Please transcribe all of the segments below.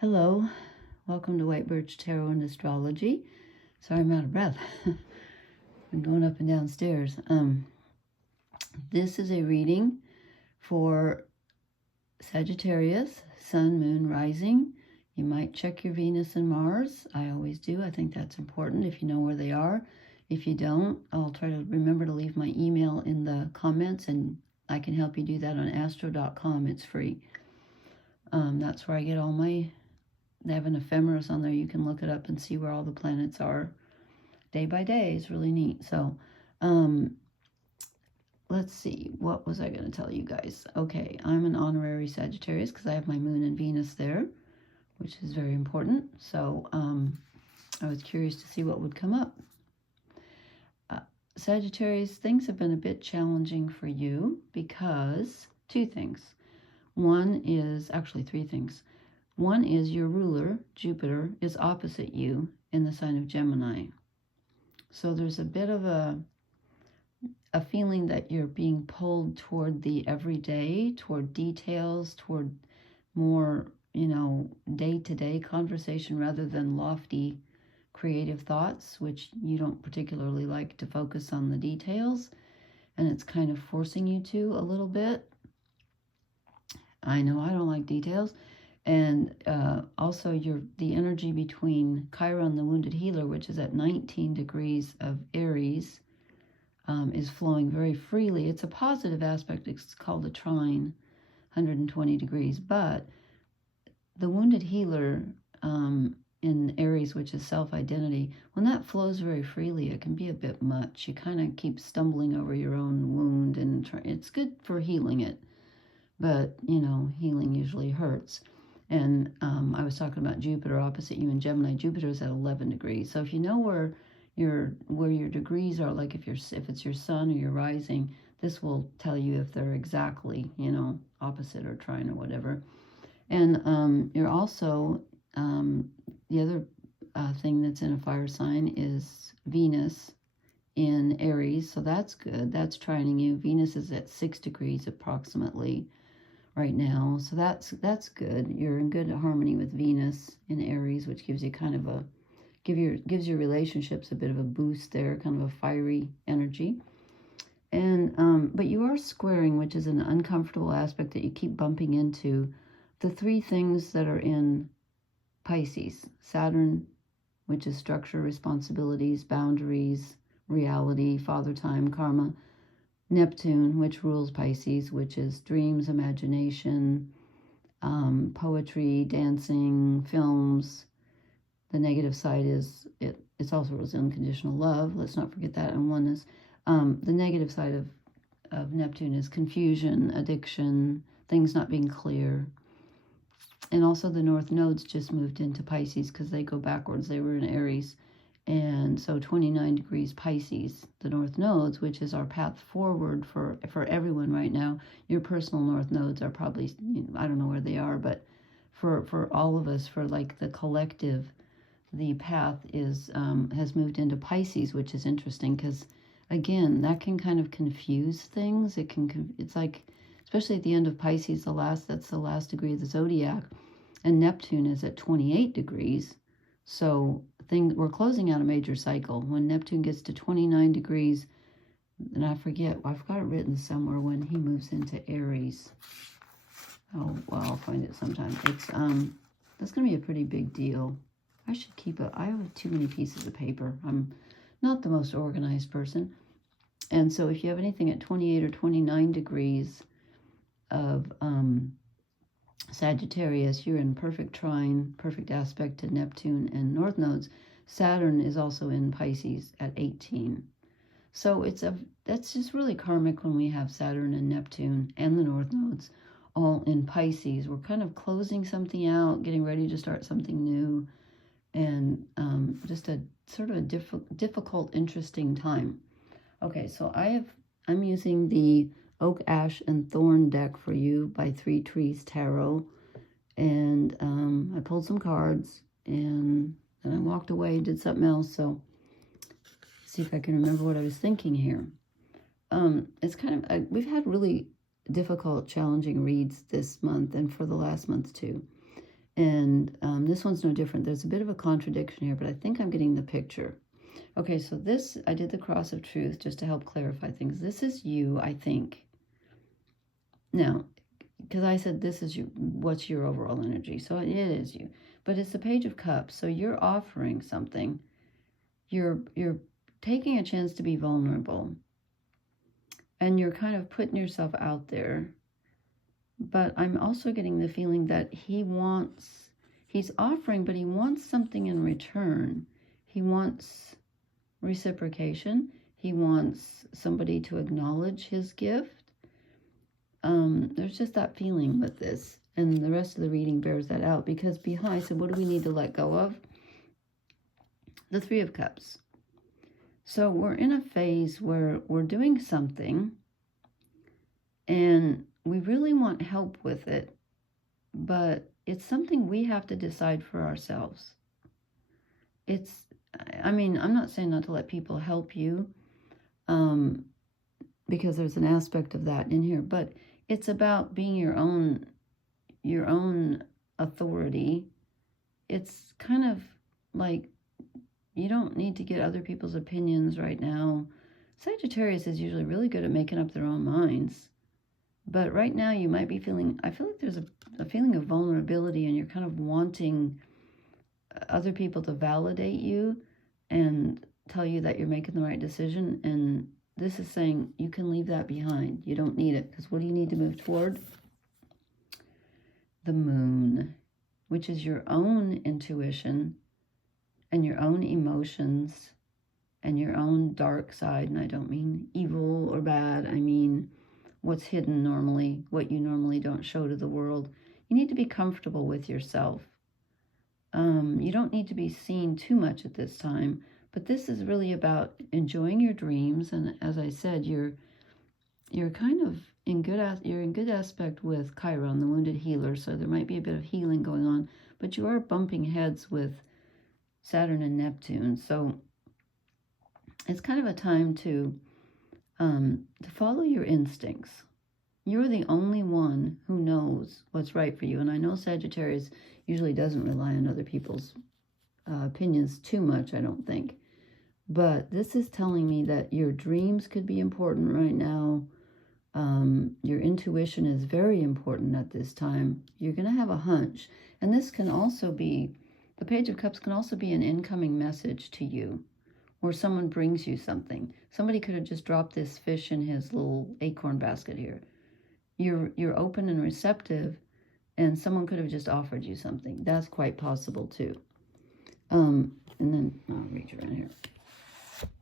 Hello, welcome to White Birch Tarot and Astrology. Sorry, I'm out of breath. Been going up and down stairs. This is a reading for Sagittarius, Sun, Moon, Rising. You might check your Venus and Mars. I always do. I think that's important if you know where they are. If you don't, I'll try to remember to leave my email in the comments, and I can help you do that on astro.com. It's free. That's where I get all my... They have an ephemeris on there. You can look it up and see where all the planets are day by day. It's really neat. So, let's see. What was I going to tell you guys? Okay, I'm an honorary Sagittarius because I have my moon and Venus there, which is very important. So, I was curious to see what would come up. Sagittarius, things have been a bit challenging for you because two things. One is, actually three things. One is your ruler, Jupiter, is opposite you in the sign of Gemini. So there's a bit of a feeling that you're being pulled toward the everyday, toward details, toward more, day-to-day conversation rather than lofty creative thoughts, which you don't particularly like to focus on the details. And it's kind of forcing you to a little bit. I know I don't like details. And also the energy between Chiron, the wounded healer, which is at 19 degrees of Aries, is flowing very freely. It's a positive aspect. It's called a trine, 120 degrees. But the wounded healer in Aries, which is self-identity, when that flows very freely, it can be a bit much. You kind of keep stumbling over your own wound, and it's good for healing it. But, healing usually hurts. And I was talking about Jupiter opposite you in Gemini. Jupiter is at 11 degrees. So if you know where your degrees are, like if it's your sun or your rising, this will tell you if they're exactly, opposite or trine or whatever. And you're also, the other thing that's in a fire sign is Venus in Aries. So that's good. That's trining you. Venus is at 6 degrees approximately right now, so that's good. You're in good harmony with Venus in Aries, which gives you kind of gives your relationships a bit of a boost there, kind of a fiery energy. And but you are squaring, which is an uncomfortable aspect that you keep bumping into, the three things that are in Pisces: Saturn, which is structure, responsibilities, boundaries, reality, father time, karma; Neptune, which rules Pisces, which is dreams, imagination, poetry, dancing, films. The negative side is it's also rules unconditional love. Let's not forget that. And oneness. The negative side of Neptune is confusion, addiction, things not being clear. And also the North Nodes just moved into Pisces because they go backwards. They were in Aries. And so 29 degrees Pisces, the North Nodes, which is our path forward for everyone right now. Your personal North Nodes are probably, I don't know where they are, but for all of us, for like the collective, the path is has moved into Pisces, which is interesting because, again, that can kind of confuse things. It's like, especially at the end of Pisces, that's the last degree of the zodiac, and Neptune is at 28 degrees. So we're closing out a major cycle. When Neptune gets to 29 degrees, and I've got it written somewhere when he moves into Aries. Oh, well, I'll find it sometime. It's that's going to be a pretty big deal. I should keep it. I have too many pieces of paper. I'm not the most organized person. And so if you have anything at 28 or 29 degrees of Sagittarius, you're in perfect trine, perfect aspect to Neptune and North Nodes. Saturn is also in Pisces at 18. So that's just really karmic when we have Saturn and Neptune and the North Nodes all in Pisces. We're kind of closing something out, getting ready to start something new, and just a sort of a difficult, interesting time. Okay, so I'm using the Oak, Ash, and Thorn deck for you by Three Trees Tarot. And I pulled some cards, and then I walked away and did something else. So, see if I can remember what I was thinking here. It's kind of, we've had really difficult, challenging reads this month and for the last month too. And this one's no different. There's a bit of a contradiction here, but I think I'm getting the picture. Okay, so this, I did the cross of truth just to help clarify things. This is you, I think. Now, because I said this is you, what's your overall energy? So it is you. But it's the Page of Cups. So you're offering something. You're taking a chance to be vulnerable. And you're kind of putting yourself out there. But I'm also getting the feeling that he's offering, but he wants something in return. He wants reciprocation. He wants somebody to acknowledge his gift. There's just that feeling with this. And the rest of the reading bears that out. Because behind, so what do we need to let go of? The Three of Cups. So we're in a phase where we're doing something. And we really want help with it. But it's something we have to decide for ourselves. I mean, I'm not saying not to let people help you. Because there's an aspect of that in here. But it's about being your own authority. It's kind of like you don't need to get other people's opinions right now. Sagittarius is usually really good at making up their own minds. But right now you might be feeling, I feel like there's a feeling of vulnerability and you're kind of wanting other people to validate you and tell you that you're making the right decision. And this is saying you can leave that behind. You don't need it. Because what do you need to move toward? The Moon, which is your own intuition and your own emotions and your own dark side. And I don't mean evil or bad. I mean what's hidden normally, what you normally don't show to the world. You need to be comfortable with yourself. You don't need to be seen too much at this time. But this is really about enjoying your dreams, and as I said, you're kind of in good aspect with Chiron, the wounded healer. So there might be a bit of healing going on, but you are bumping heads with Saturn and Neptune. So it's kind of a time to follow your instincts. You're the only one who knows what's right for you, and I know Sagittarius usually doesn't rely on other people's opinions too much. I don't think. But this is telling me that your dreams could be important right now. Your intuition is very important at this time. You're going to have a hunch. And this can also be, the Page of Cups can also be an incoming message to you. Or someone brings you something. Somebody could have just dropped this fish in his little acorn basket here. You're open and receptive. And someone could have just offered you something. That's quite possible too. And then, I'll reach around here.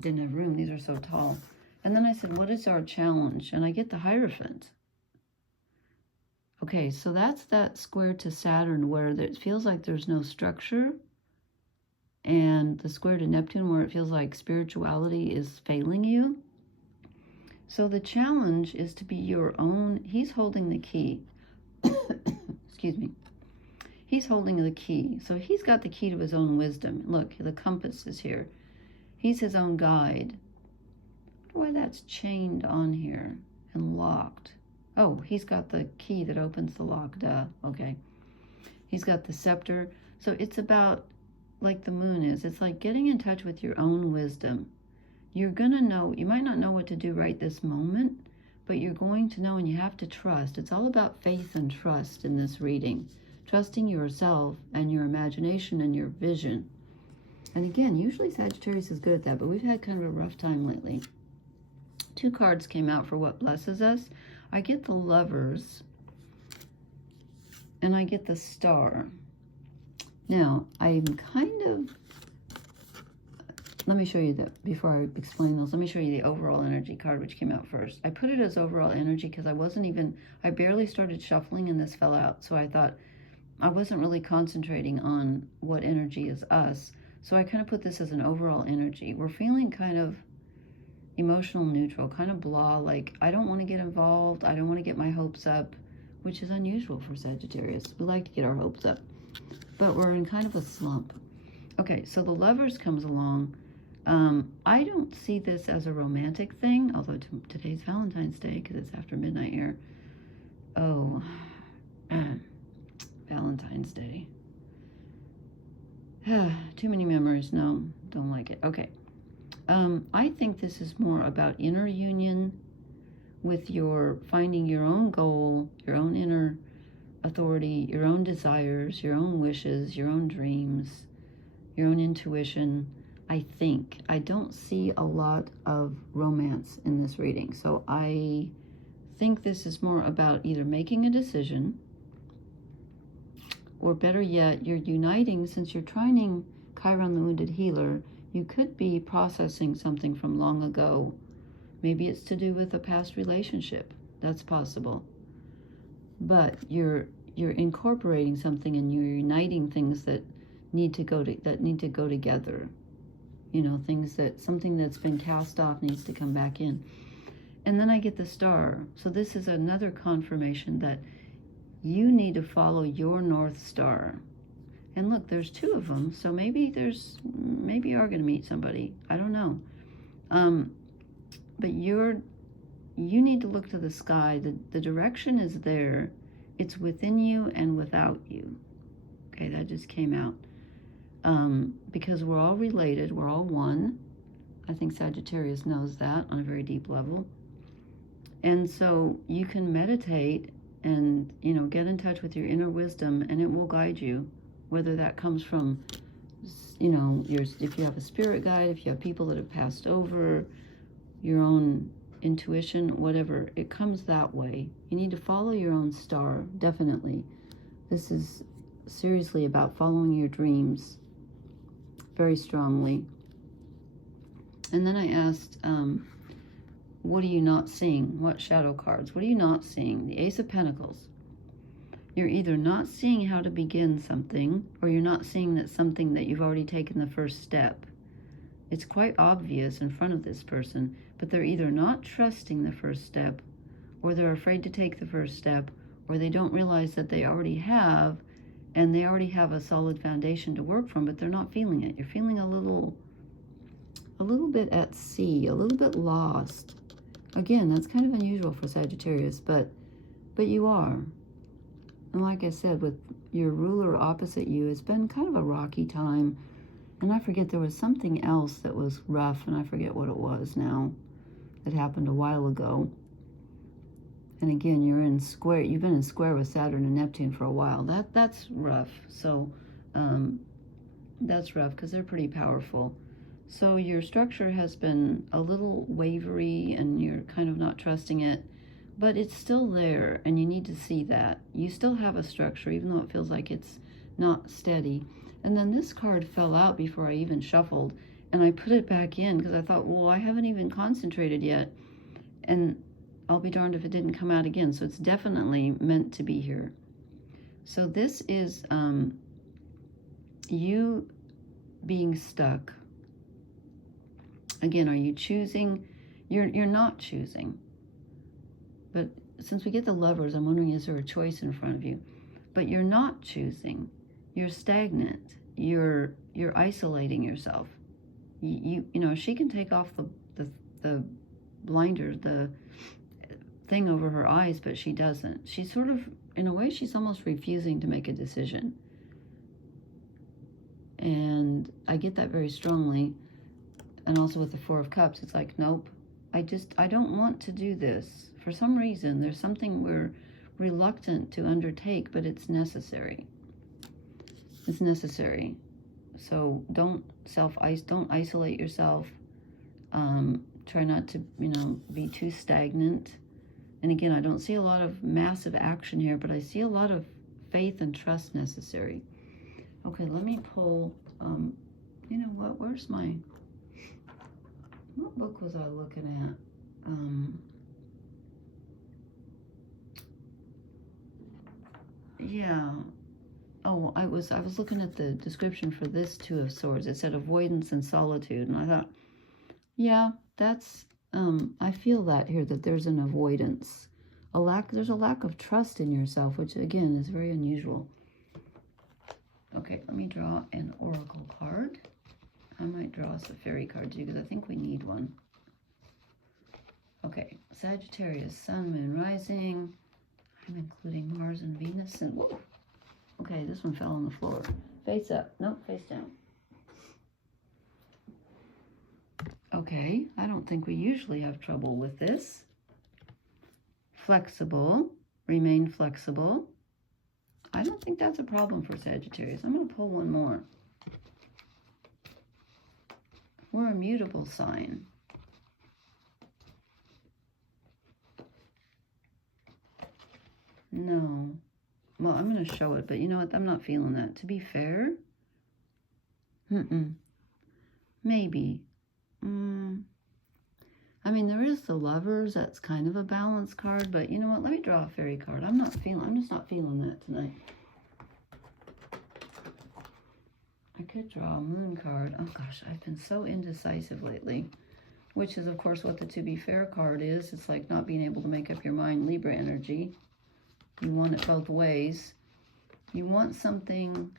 Didn't have room. These are so tall. And then I said, what is our challenge? And I get the Hierophant. Okay, so that's that square to Saturn where it feels like there's no structure. And the square to Neptune where it feels like spirituality is failing you. So the challenge is to be your own. He's holding the key. Excuse me. He's holding the key. So he's got the key to his own wisdom. Look, the compass is here. He's his own guide. I wonder why that's chained on here and locked. Oh, he's got the key that opens the lock. Duh. Okay. He's got the scepter. So it's about, like the moon is, it's like getting in touch with your own wisdom. You're going to know, you might not know what to do right this moment, but you're going to know, and you have to trust. It's all about faith and trust in this reading. Trusting yourself and your imagination and your vision. And again, usually Sagittarius is good at that, but we've had kind of a rough time lately. 2 cards came out for what blesses us. I get the Lovers, and I get the Star. Now, I'm kind of, let me show you that, before I explain those, let me show you the overall energy card, which came out first. I put it as overall energy because I barely started shuffling and this fell out. So I thought I wasn't really concentrating on what energy is us. So I kind of put this as an overall energy. We're feeling kind of emotional neutral, kind of blah, like I don't want to get involved. I don't want to get my hopes up, which is unusual for Sagittarius. We like to get our hopes up, but we're in kind of a slump. Okay, so the Lovers comes along. I don't see this as a romantic thing, although today's Valentine's Day because it's after midnight here. Oh, Valentine's Day. Too many memories. No, don't like it. Okay. I think this is more about inner union with your finding your own goal, your own inner authority, your own desires, your own wishes, your own dreams, your own intuition. I think. I don't see a lot of romance in this reading. So I think this is more about either making a decision, or better yet, you're uniting. Since you're trining Chiron the Wounded Healer, you could be processing something from long ago. Maybe it's to do with a past relationship. That's possible. But you're incorporating something, and you're uniting things that need to go together. You know, something that's been cast off needs to come back in. And then I get the Star. So this is another confirmation that you need to follow your North Star. And look, there's two of them. So maybe you are going to meet somebody. I don't know. But you need to look to the sky. The direction is there. It's within you and without you. Okay, that just came out. Because we're all related. We're all one. I think Sagittarius knows that on a very deep level. And so you can meditate and, you know, get in touch with your inner wisdom, and it will guide you. Whether that comes from, you know, if you have a spirit guide, if you have people that have passed over, your own intuition, whatever, it comes that way. You need to follow your own star, definitely. This is seriously about following your dreams very strongly. And then I asked, what are you not seeing? What shadow cards? What are you not seeing? The Ace of Pentacles. You're either not seeing how to begin something, or you're not seeing that something that you've already taken the first step. It's quite obvious in front of this person, but they're either not trusting the first step, or they're afraid to take the first step, or they don't realize that they already have, and they already have a solid foundation to work from, but they're not feeling it. You're feeling a little bit at sea, a little bit lost. Again, that's kind of unusual for Sagittarius, but you are. And like I said, with your ruler opposite you, it's been kind of a rocky time. And I forget, there was something else that was rough, and I forget what it was now, that happened a while ago. And again, you've been in square with Saturn and Neptune for a while. That's rough. So that's rough because they're pretty powerful. So your structure has been a little wavery, and you're kind of not trusting it, but it's still there, and you need to see that. You still have a structure, even though it feels like it's not steady. And then this card fell out before I even shuffled, and I put it back in because I thought, well, I haven't even concentrated yet, and I'll be darned if it didn't come out again. So it's definitely meant to be here. So this is you being stuck. Again, are you choosing? You're not choosing. But since we get the Lovers, I'm wondering, is there a choice in front of you? But you're not choosing. You're stagnant. You're isolating yourself. You know, she can take off the blinder, the thing over her eyes, but she doesn't. She's sort of, in a way, she's almost refusing to make a decision. And I get that very strongly. And also with the Four of Cups, it's like, nope, I don't want to do this. For some reason, there's something we're reluctant to undertake, but it's necessary. It's necessary. So don't isolate yourself. Try not to, be too stagnant. And again, I don't see a lot of massive action here, but I see a lot of faith and trust necessary. Okay, let me pull, you know what, what book was I looking at? Yeah. Oh, I was looking at the description for this Two of Swords. It said avoidance and solitude, and I thought, yeah, that's I feel that here, that there's an avoidance, there's a lack of trust in yourself, which again is very unusual. Okay, let me draw an oracle card. I might draw us a fairy card too, because I think we need one. Okay, Sagittarius, Sun, Moon, Rising. I'm including Mars and Venus, and whoa, Okay, this one fell on the floor. Face up. Nope, face down. Okay, I don't think we usually have trouble with this. Flexible. Remain flexible. I don't think that's a problem for Sagittarius. I'm going to pull one more. We're a mutable sign. No. Well, I'm going to show it, but you know what? I'm not feeling that. To be fair, maybe. I mean, there is the Lovers. That's kind of a balance card, but you know what? Let me draw a fairy card. I'm just not feeling that tonight. I could draw a moon card. Oh gosh, I've been so indecisive lately, which is of course what the to be fair card is. It's like not being able to make up your mind, Libra energy. You want it both ways. You want something,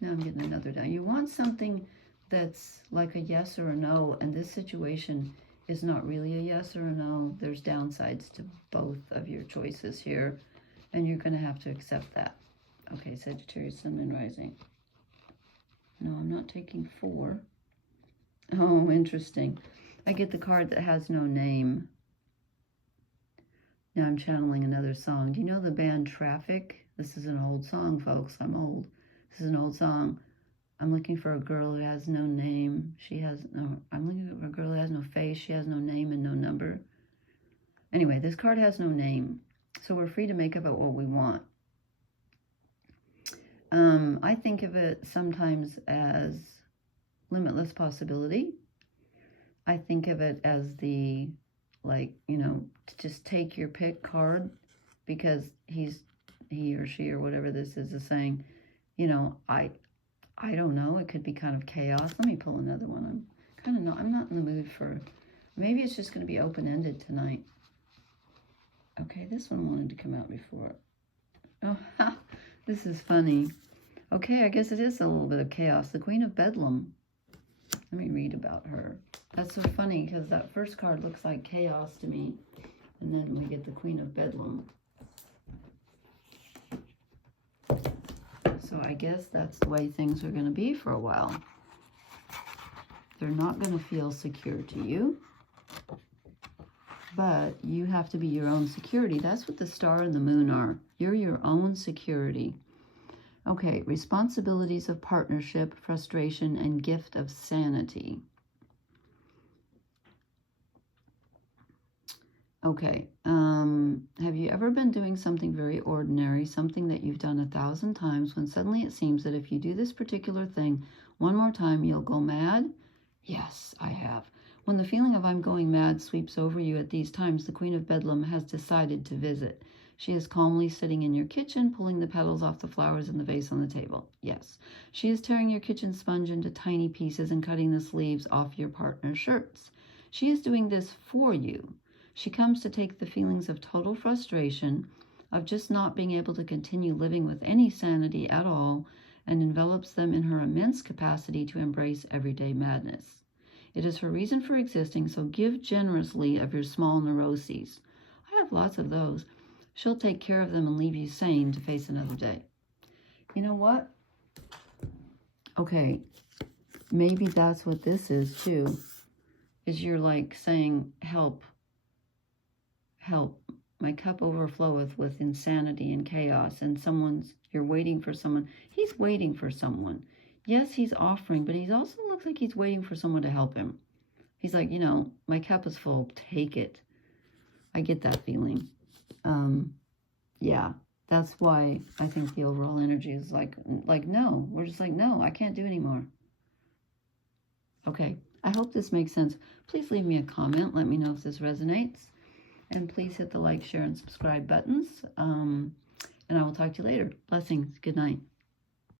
now I'm getting another down. You want something that's like a yes or a no, and this situation is not really a yes or a no. There's downsides to both of your choices here, and you're going to have to accept that. Okay, Sagittarius, Sun, and Rising. No, I'm not taking 4. Oh, interesting. I get the card that has no name. Now I'm channeling another song. Do you know the band Traffic? This is an old song, folks. I'm old. This is an old song. I'm looking for a girl who has no name. I'm looking for a girl who has no face. She has no name and no number. Anyway, this card has no name. So we're free to make up what we want. I think of it sometimes as limitless possibility. I think of it as the, like, you know, to just take your pick card, because he or she or whatever this is saying, you know, I don't know. It could be kind of chaos. Let me pull another one. I'm not in the mood for, maybe it's just going to be open-ended tonight. Okay, this one wanted to come out before. Oh, ha, this is funny. Okay, I guess it is a little bit of chaos. The Queen of Bedlam. Let me read about her. That's so funny because that first card looks like chaos to me. And then we get the Queen of Bedlam. So I guess that's the way things are going to be for a while. They're not going to feel secure to you. But you have to be your own security. That's what the star and the moon are. You're your own security. Okay, responsibilities of partnership, frustration, and gift of sanity. Okay, have you ever been doing something very ordinary, something that you've done 1,000 times, when suddenly it seems that if you do this particular thing one more time, you'll go mad? Yes, I have. When the feeling of I'm going mad sweeps over you at these times, the Queen of Bedlam has decided to visit. She is calmly sitting in your kitchen, pulling the petals off the flowers in the vase on the table. Yes. She is tearing your kitchen sponge into tiny pieces and cutting the sleeves off your partner's shirts. She is doing this for you. She comes to take the feelings of total frustration, of just not being able to continue living with any sanity at all, and envelops them in her immense capacity to embrace everyday madness. It is her reason for existing, so give generously of your small neuroses. I have lots of those. She'll take care of them and leave you sane to face another day. You know what? Okay, maybe that's what this is too. Is you're like saying, help, help. My cup overfloweth with insanity and chaos, and you're waiting for someone. He's waiting for someone. Yes, he's offering, but he also looks like he's waiting for someone to help him. He's like, you know, my cup is full, take it. I get that feeling. Yeah, that's why I think the overall energy is like no. We're just like, no, I can't do anymore. Okay, I hope this makes sense. Please leave me a comment. Let me know if this resonates. And please hit the like, share, and subscribe buttons. And I will talk to you later. Blessings. Good night.